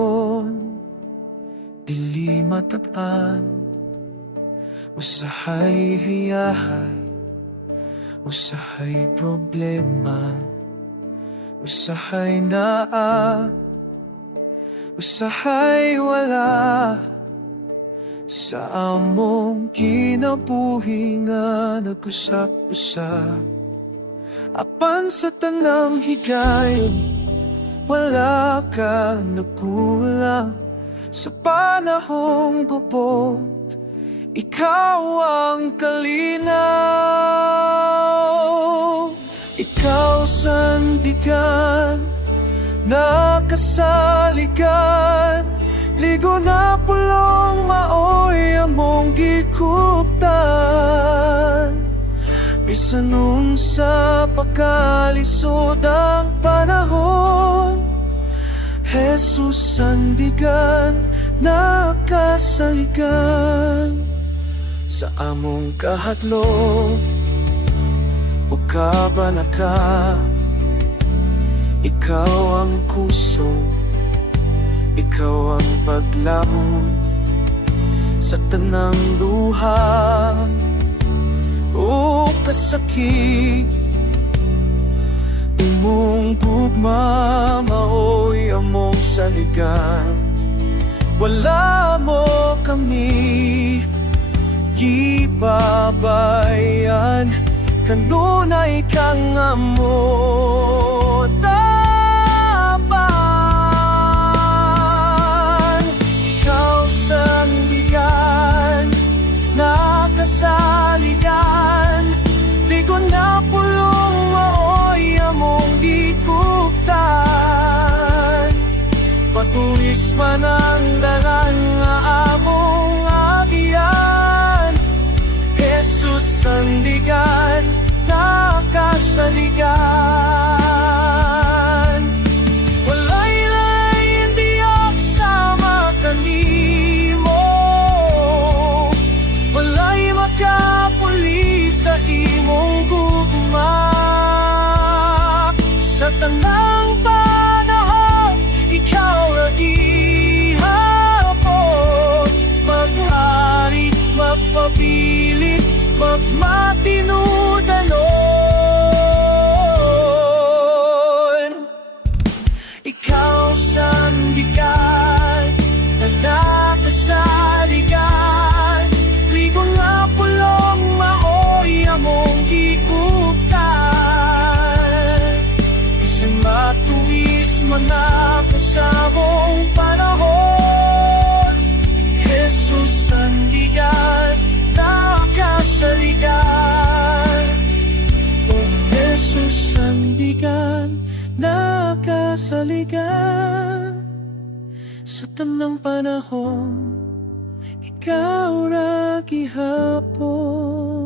panahon, dili matab-an. Usahay hayahay, usahay problema, usahay naa, usahay wala. Sa among kinabuhi nga nag-usap-usap, apan sa tanang higayon, wala ka nagkulang. Sa panahong gubot, ikaw ang kalinaw. Ikaw sandigan, nakasaligan, ligo na pulong maoy among gikuptan. Bisan sa pagkalisod ang panahon, Jesus sandigan, nakasaligan. Sa among kahadlok, o kabanaka, ikaw ang kusong, ikaw ang paglamon sa tanang luha o kasakit. Imong gugma maoy among saligan, wala mo kami gibabayan. Kanunay kang amot tapan. Ikaw sandigan, nakasaligan, ligo na pulong maoy among gikuptan. Patulis man ang dalan nga among agian, Jesus sandigan, nakasaligan. Walay lain diyak sama kanimo, walay makapuli sa imong gugma. Sa tanang panahon, ikaw lagi hapon, maghari, magpabilit, magmatinudanon. Ikaw sandigan, na nakasaligan, ligo nga pulong maoy among gikuptan. Isang matuwis man ako sa mong panahon, Jesus sandigan, nakasaligan. Oh, Jesus sandigan, nakasaligan. Sa tanang panahon, ikaw ra gihapon.